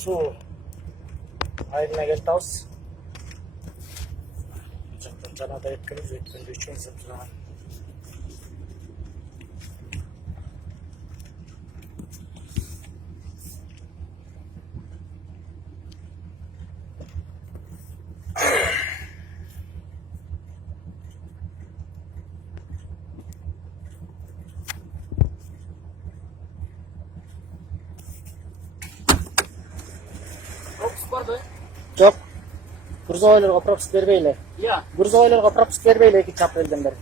su ayarına geltamiz. Jana da etkimiz etkindi üçün zıptıran. Yok. Грузовойлорго пропуск бербейле. Грузовойлорго пропуск бербейле 2 апрелден бери.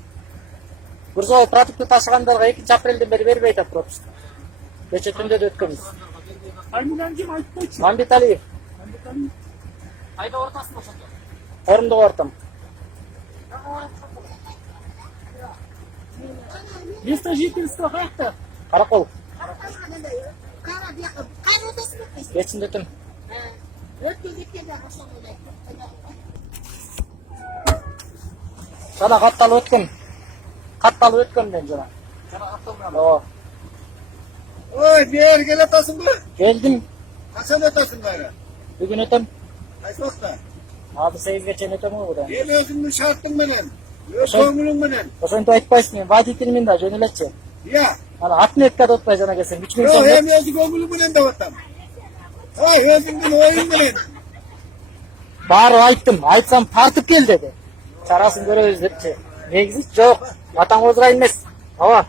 Грузовой продукты ташыгандарга 2 апрелден бери бербейт пропуск. Кече түндө да өткөнбүз. Кайменен айтпайчы. Мамбет Алиев. Кайда ортасың ошондо? Орумдук ортом. Место жительства каякта? Каракол. Кара бияка. Кайра ортасың өтпөйсүң. Кечинде түн. Өткөн кеткенде ошондой. Жана катталып өткөн. Катталып өткөн мен жана. Ооба. Oy, diğer gel atasın mı? Келдим. Kaçan atasın gayrı? Бүгүн өтөм. Kaç vakta? Abi 8'e чейин өтөм го бурда. Gel özümün şartın menen. Öz koңулуң menen. Ошентип айтпайсың, мен водителмин да жөн элечи. Ya. Ана отметка да отпай жана келсем 3000 Yo, сом. hem özü koңулуң menen de vatam. Ay, özümün oyun menen. Барып айттым, айтсам тартып кел деди. Чарасын көрөбүз депчи. Негизи жок. Атаң озура эмес. Ооба.